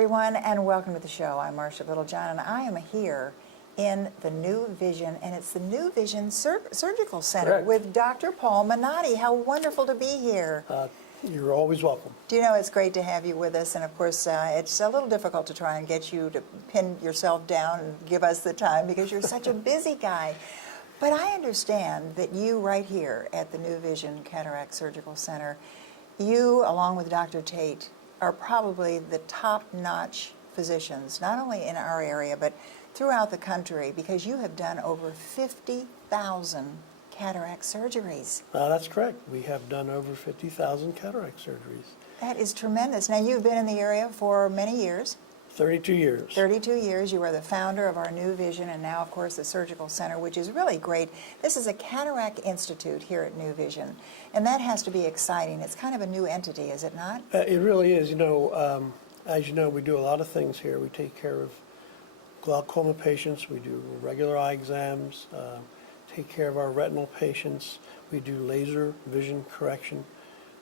everyone, and welcome to the show. I'm Marcia Littlejohn, and I am here in the New Vision, and it's the New Vision Surgical Center. Correct. With Dr. Paul Minotty. How wonderful to be here. You're always welcome. Do you know, it's great to have you with us, and of course it's a little difficult to try and get you to pin yourself down and give us the time because you're such a busy guy. But I understand that you right here at the New Vision Cataract Surgical Center, you, along with Dr. Tate, are probably the top-notch physicians, not only in our area, but throughout the country, because you have done over 50,000 cataract surgeries. That's correct. We have done over 50,000 cataract surgeries. That is tremendous. Now, you've been in the area for many years. 32 years. 32 years. You are the founder of our New Vision and now, of course, the Surgical Center, which is really great. This is a Cataract Institute here at New Vision, and that has to be exciting. It's kind of a new entity, is it not? It really is. You know, as you know, we do a lot of things here. We take care of glaucoma patients. We do regular eye exams, take care of our retinal patients. We do laser vision correction.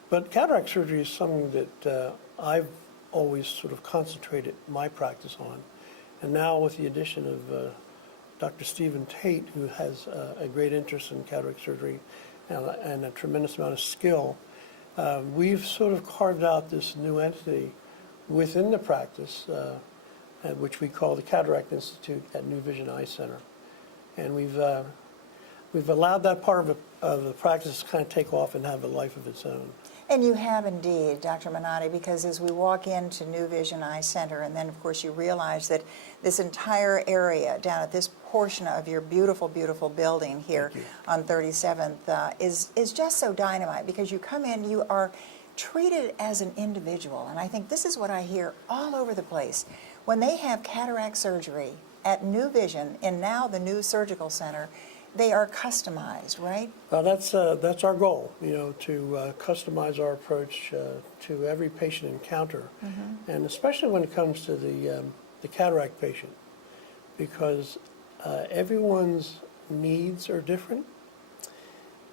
But cataract surgery is something that I've always sort of concentrated my practice on. And now with the addition of Dr. Stephen Tate, who has a great interest in cataract surgery and a tremendous amount of skill, we've sort of carved out this new entity within the practice, which we call the Cataract Institute at New Vision Eye Center. And we've allowed that part of the practice to kind of take off and have a life of its own. And you have indeed, Dr. Minotty, because as we walk into New Vision Eye Center, and then of course you realize that this entire area down at this portion of your beautiful, beautiful building here on 37th is just so dynamite, because you come in, you are treated as an individual. And I think this is what I hear all over the place. When they have cataract surgery at New Vision and now the new Surgical Center, they are customized, right? That's our goal, you know, to customize our approach to every patient encounter, and especially when it comes to the cataract patient, because everyone's needs are different,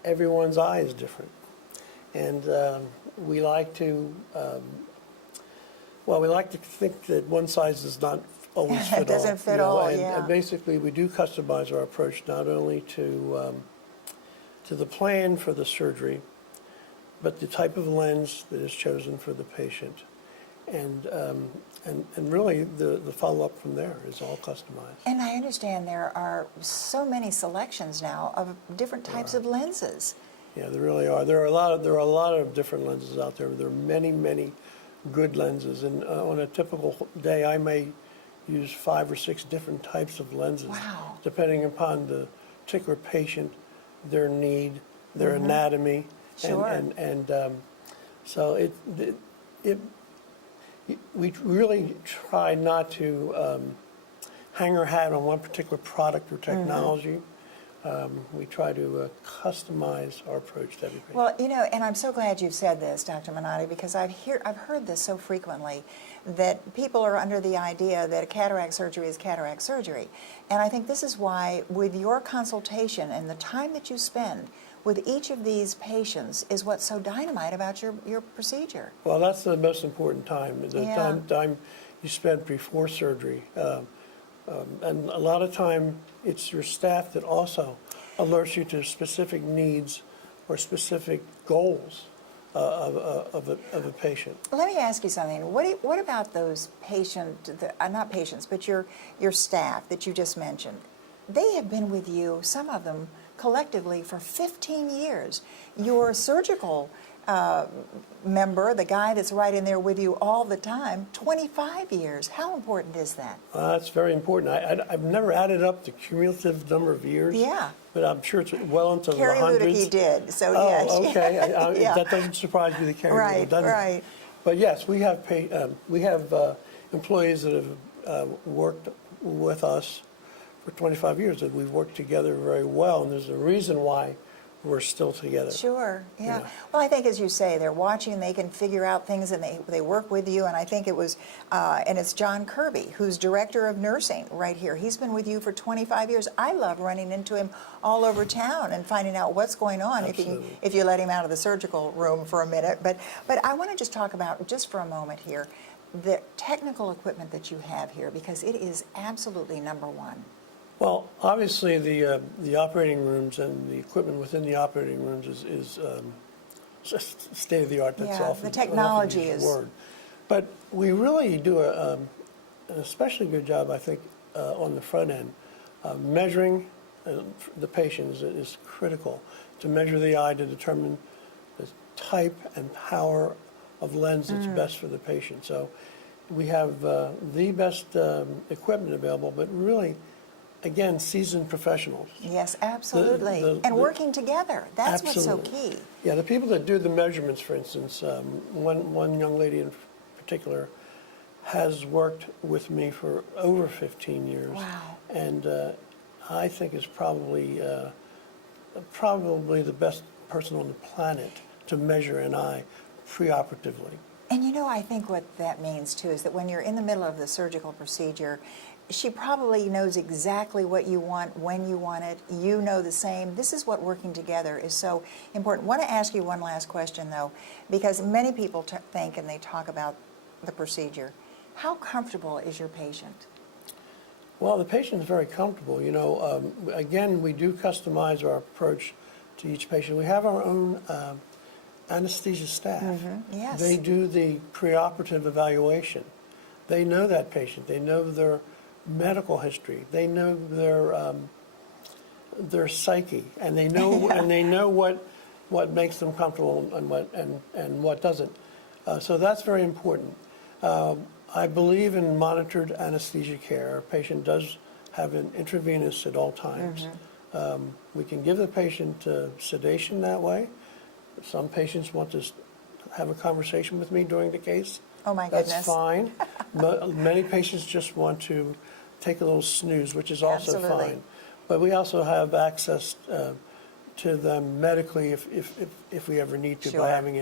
everyone's eye is different, and we like to think that one size does not always fit all. It doesn't fit all, yeah. And basically, we do customize our approach not only to the plan for the surgery, but the type of lens that is chosen for the patient, and really the follow-up from there is all customized. And I understand there are so many selections now of different types of lenses. Yeah, there really are. There are a lot of different lenses out there. There are many, many good lenses, and on a typical day, I may use 5 or 6 different types of lenses, depending upon the particular patient, their need, their anatomy, so we really try not to hang our hat on one particular product or technology. We try to customize our approach to everything. Well, you know, and I'm so glad you've said this, Dr. Minotty, because I've heard this so frequently, that people are under the idea that cataract surgery is cataract surgery. And I think this is why, with your consultation and the time that you spend with each of these patients is what's so dynamite about your procedure. Well, that's the most important time, the time you spend before surgery. And a lot of time, it's your staff that also alerts you to specific needs or specific goals of a patient. Let me ask you something. What about those not patients, but your staff that you just mentioned? They have been with you, some of them collectively, for 15 years. Your surgical member, the guy that's right in there with you all the time, 25 years. How important is that? That's very important. I've never added up the cumulative number of years. Yeah. But I'm sure it's well into the Carrie hundreds. Ludicky did, so yes. yes. Oh, okay. That doesn't surprise me that Carrie doesn't. Right. But yes, we have employees that have worked with us for 25 years, that we've worked together very well, and there's a reason why we're still together. Sure, yeah. Well, I think, as you say, they're watching, they can figure out things, and they work with you, and I think it was, and it's John Kirby, who's Director of Nursing right here. He's been with you for 25 years. I love running into him all over town and finding out what's going on if you let him out of the surgical room for a minute. But I want to just talk about, just for a moment here, the technical equipment that you have here, because it is absolutely number one. Well, obviously, the operating rooms and the equipment within the operating rooms is just state of the art. That's Yeah, often the technology an often used is- word. But we really do an especially good job, I think, on the front end. Measuring the patient is critical. To measure the eye to determine the type and power of lens that's best for the patient. So we have the best equipment available, but really, again, seasoned professionals. Yes, absolutely. And working together, that's what's so key. Yeah, the people that do the measurements, for instance, one young lady in particular has worked with me for over 15 years. Wow. And I think is probably the best person on the planet to measure an eye preoperatively. And you know, I think what that means too is that when you're in the middle of the surgical procedure, she probably knows exactly what you want, when you want it. You know the same. This is what working together is so important. I want to ask you one last question though, because many people think and they talk about the procedure. How comfortable is your patient? Well, the patient is very comfortable. You know, again, we do customize our approach to each patient. We have our own anesthesia staff. Yes. They do the preoperative evaluation. They know that patient. They know their medical history. They know their psyche, and they know and they know what makes them comfortable and what doesn't. So that's very important. I believe in monitored anesthesia care. A patient does have an intravenous at all times. We can give the patient sedation that way. Some patients want to have a conversation with me during the case. Oh my goodness. That's fine. Many patients just want to take a little snooze, which is also Absolutely. fine. But we also have access to them medically if we ever need to Sure. by having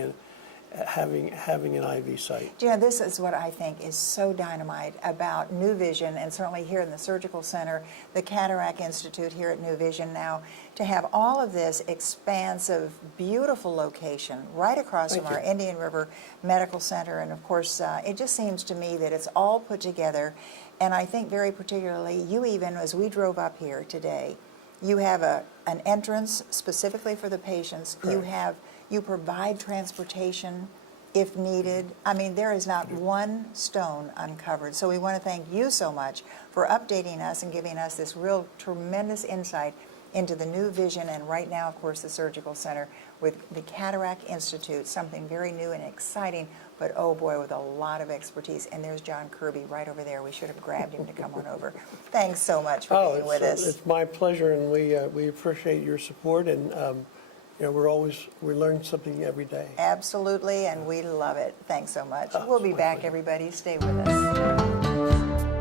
an IV site. You know, this is what I think is so dynamite about New Vision, and certainly here in the Surgical Center, the Cataract Institute here at New Vision now, to have all of this expansive, beautiful location right across Thank from our you. Indian River Medical Center. And of course, it just seems to me that it's all put together. And I think very particularly, you even, as we drove up here today, you have an entrance specifically for the patients. Correct. You provide transportation if needed. I mean, there is not one stone uncovered. So we want to thank you so much for updating us and giving us this real tremendous insight into the New Vision, and right now, of course, the Surgical Center with the Cataract Institute, something very new and exciting, but oh boy, with a lot of expertise. And there's John Kirby right over there. We should have grabbed him to come on over. Thanks so much for being with us. It's my pleasure, and we appreciate your support, and you know, we learn something every day. Absolutely, and we love it. Thanks so much. Oh, We'll be it's my back, pleasure. everybody. Stay with us.